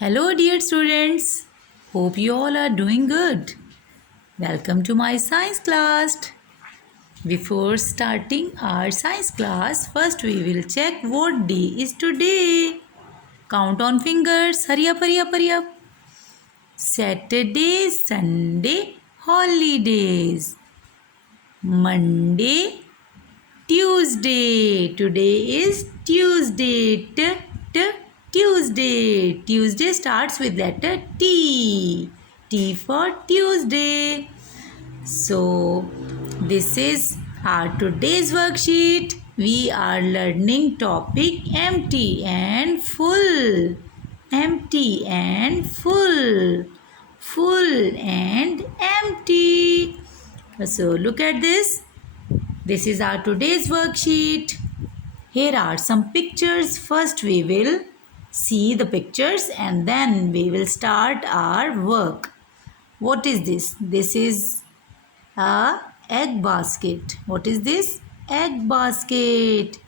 Hello, dear students. Hope you all are doing good. Welcome to my science class. Before starting our science class, first we will check what day is today. Count on fingers. Hurry up, hurry up, hurry up. Saturday, Sunday, holidays. Monday, Tuesday. Today is Tuesday. Tuesday. Tuesday starts with letter T. T for Tuesday. So, this is our today's worksheet. We are learning topic empty and full. Empty and full. Full and empty. So, look at this. This is our today's worksheet. Here are some pictures. First we will see the pictures and then we will start our work. What is this? This is a egg basket. What is this? Egg basket.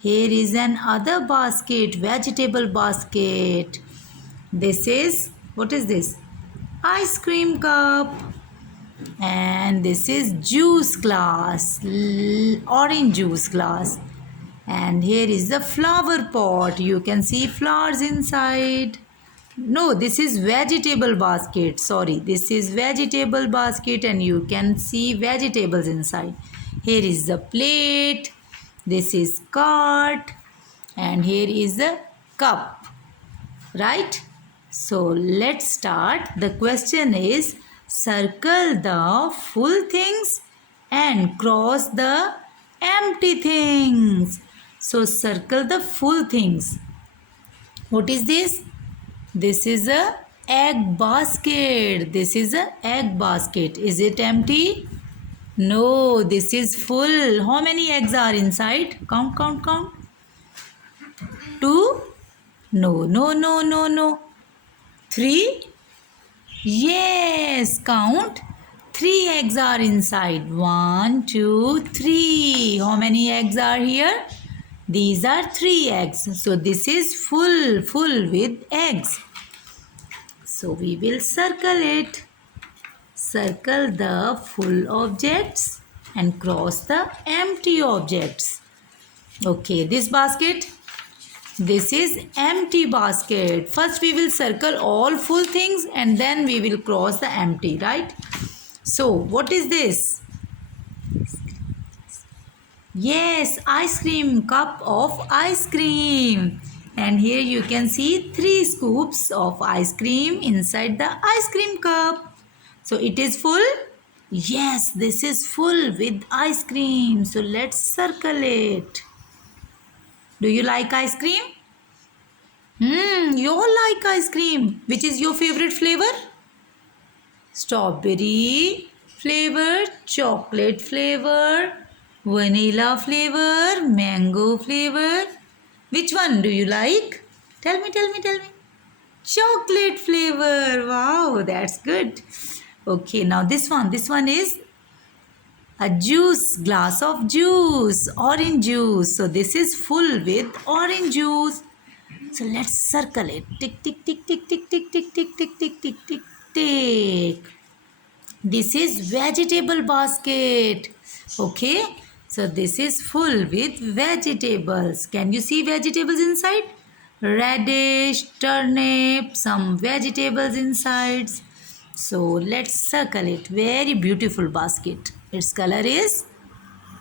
Here is another basket, vegetable basket. This is, what is this? Ice cream cup. And this is juice glass, orange juice glass. And here is the flower pot. You can see flowers inside. No, this is vegetable basket. Sorry, this is vegetable basket and you can see vegetables inside. Here is the plate. This is cart. And here is the cup. Right? So let's start. The question is, circle the full things and cross the empty things. So circle the full things. What is this? This is a egg basket. This is a egg basket. Is it empty? No, this is full. How many eggs are inside? Count, count, count. 2? No, no, no, no, no. 3? Yes, count. 3 eggs are inside. 1, 2, 3. How many eggs are here? These are 3 eggs. So this is full with eggs. So we will circle it. Circle the full objects and cross the empty objects. Okay, this basket. This is empty basket. First we will circle all full things and then we will cross the empty, right? So what is this? Yes, ice cream, cup of ice cream. And here you can see 3 scoops of ice cream inside the ice cream cup. So it is full? Yes, this is full with ice cream. So let's circle it. Do you like ice cream? You all like ice cream. Which is your favorite flavor? Strawberry flavor, chocolate flavor, vanilla flavor, mango flavor. Which one do you like? Tell me, tell me, tell me. Chocolate flavor. Wow, that's good. Okay, now this one is a juice, glass of juice, orange juice. So this is full with orange juice. So let's circle it. Tick, tick, tick, tick, tick, tick, tick, tick, tick, tick, tick, tick, tick. This is vegetable basket. Okay. So this is full with vegetables. Can you see vegetables inside? Radish, turnip, some vegetables inside. So let's circle it. Very beautiful basket. Its color is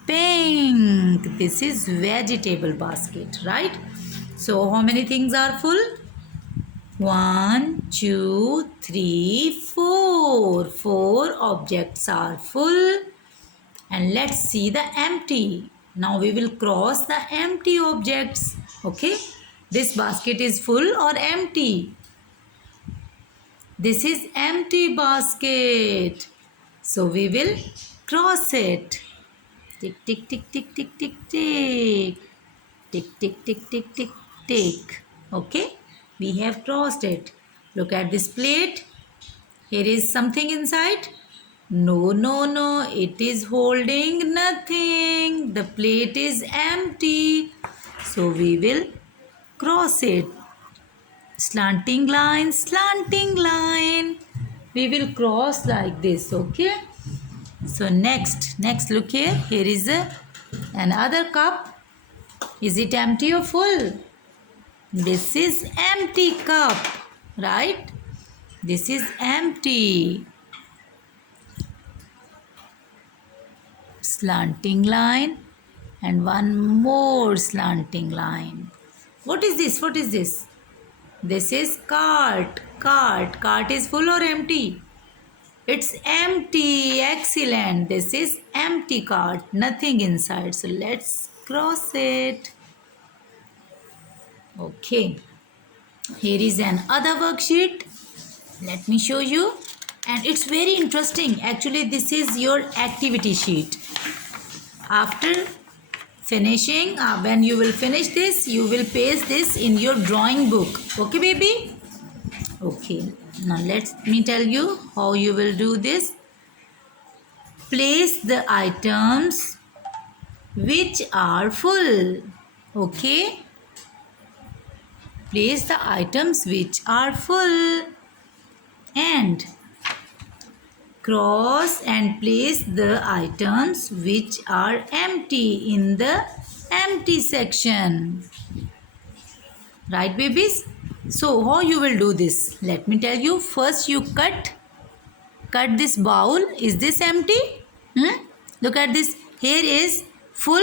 pink. This is vegetable basket, right? So how many things are full? 1, 2, 3, 4. 4 objects are full. And let's see the empty. Now we will cross the empty objects. Okay. This basket is full or empty? This is empty basket. So we will cross it. Tick, tick, tick, tick, tick, tick, tick. Tick, tick, tick, tick, tick, tick. Okay. We have crossed it. Look at this plate. Here is something inside. No, no, no. It is holding nothing. The plate is empty. So we will cross it. Slanting line, slanting line. We will cross like this, okay? So next look here. Here is another cup. Is it empty or full? This is empty cup, right? This is empty. Slanting line and one more slanting line. What is this? What is this? This is cart. Cart. Cart is full or empty? It's empty. Excellent. This is empty cart. Nothing inside. So let's cross it. Okay. Here is another worksheet. Let me show you. And it's very interesting. Actually, this is your activity sheet. After finishing, when you will finish this, you will paste this in your drawing book. Okay, baby? Okay. Now, let me tell you how you will do this. Place the items which are full. Okay? Place the items which are full. And cross and place the items which are empty in the empty section. Right, babies? So how you will do this? Let me tell you. First you cut this bowl. Is this empty? Look at this. Here is full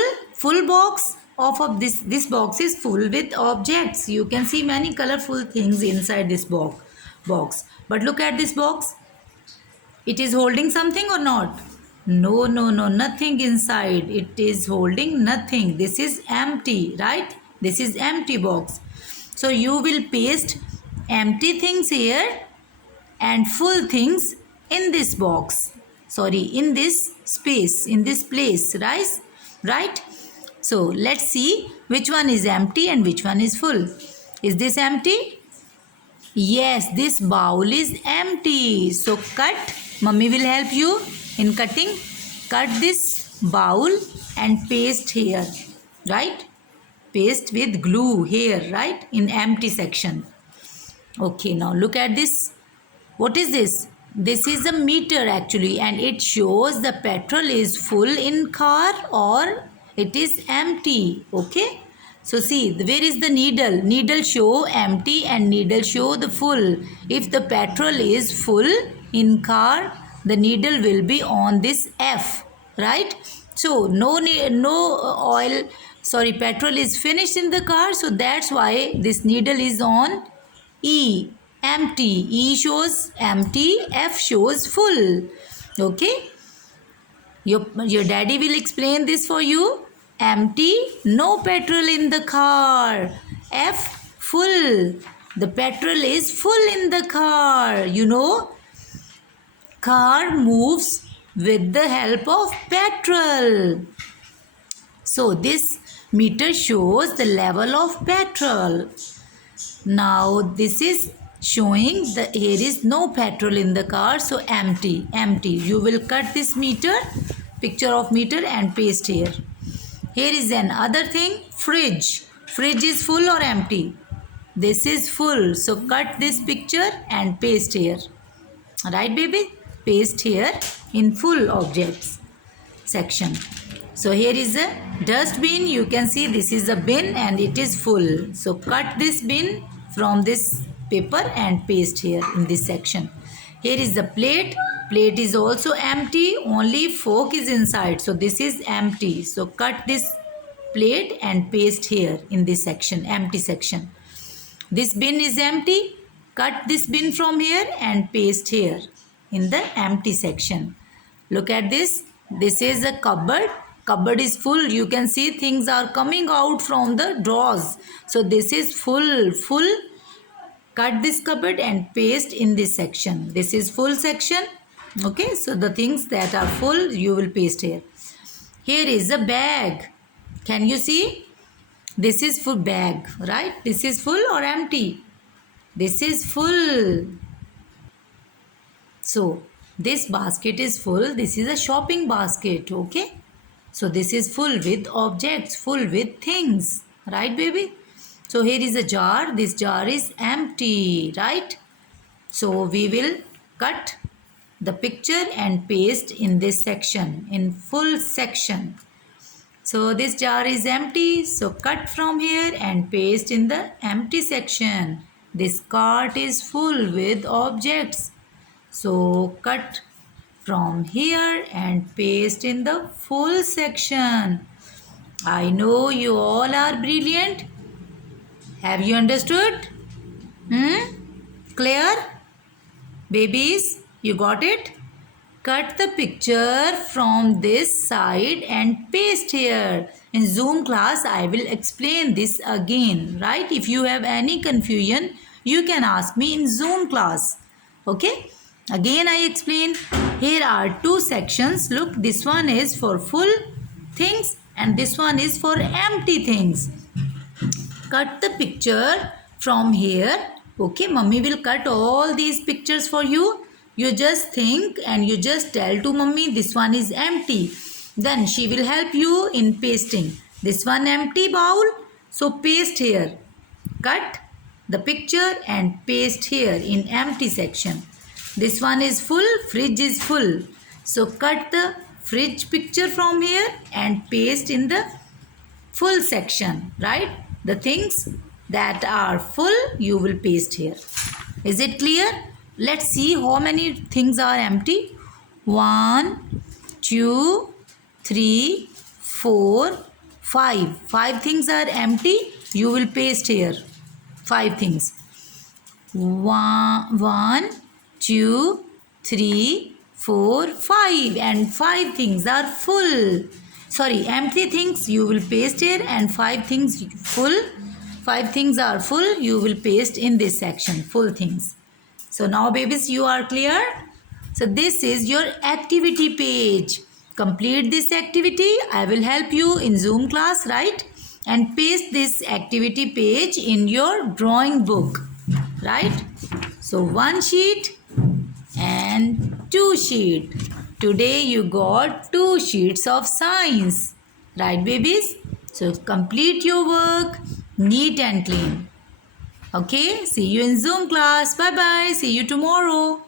box of this box is full with objects. You can see many colorful things inside this box. But look at this box. It is holding something or not? No, nothing inside. It is holding nothing. This is empty, right? This is empty box. So you will paste empty things here and full things in this box. Sorry, in this space, in this place, right? So let's see which one is empty and which one is full. Is this empty? Yes, this bowl is empty. So cut. Mummy will help you in cutting. Cut this bowl and paste here, right? Paste with glue here, right? In empty section. Okay, now look at this. What is this? This is a meter actually, and it shows the petrol is full in car or it is empty. Okay. So see, where is the needle? Needle show empty and needle show the full. If the petrol is full in car, the needle will be on this F, right? So petrol is finished in the car, so that's why this needle is on E, empty. E shows empty, F shows full. Okay? Your daddy will explain this for you. Empty, no petrol in the car. F, full. The petrol is full in the car. You know, car moves with the help of petrol. So this meter shows the level of petrol. Now this is showing that here is no petrol in the car, so empty. You will cut this meter, picture of meter, and paste here. Here is another thing, fridge. Fridge is full or empty? This is full, so cut this picture and paste here. Right, baby? Paste here in full objects section. So here is a dustbin. You can see this is a bin and it is full. So cut this bin from this paper and paste here in this section. Here is the plate. Plate is also empty. Only fork is inside. So this is empty. So cut this plate and paste here in this section, empty section. This bin is empty. Cut this bin from here and paste here in the empty section. Look at this. This is a cupboard. Cupboard is full. You can see things are coming out from the drawers. So this is full. Cut this cupboard and paste in this section. This is full section. Okay, so the things that are full you will paste here. Here is a bag. Can you see? This is full bag, right? This is full or empty? This is full. So this basket is full. This is a shopping basket. Okay. So this is full with objects, full with things. Right, baby? So here is a jar. This jar is empty, right? So we will cut the picture and paste in this section, in full section. So this jar is empty. So cut from here and paste in the empty section. This cart is full with objects. So cut from here and paste in the full section. I know you all are brilliant. Have you understood? Clear? Babies, you got it? Cut the picture from this side and paste here. In Zoom class, I will explain this again, right? If you have any confusion, you can ask me in Zoom class. Okay? Again, I explain. Here are two sections. Look, this one is for full things and this one is for empty things. Cut the picture from here. Okay, mummy will cut all these pictures for you. You just think and you just tell to mummy this one is empty. Then she will help you in pasting. This one empty bowl. So paste here. Cut the picture and paste here in empty section. This one is full. Fridge is full. So cut the fridge picture from here and paste in the full section, right? The things that are full you will paste here. Is it clear? Let's see how many things are empty. 1, 2, 3, 4, 5. 5 things are empty. You will paste here. 5 things. 1, 2, 3, 4, 5. And 5 things are full. Sorry, empty things you will paste here and 5 things full. 5 things are full. You will paste in this section. Full things. So now babies, you are clear? So this is your activity page. Complete this activity. I will help you in Zoom class, right? And paste this activity page in your drawing book, right? So 1 sheet and 2 sheet. Today you got 2 sheets of science, right babies? So complete your work neat and clean. Okay, see you in Zoom class. Bye bye. See you tomorrow.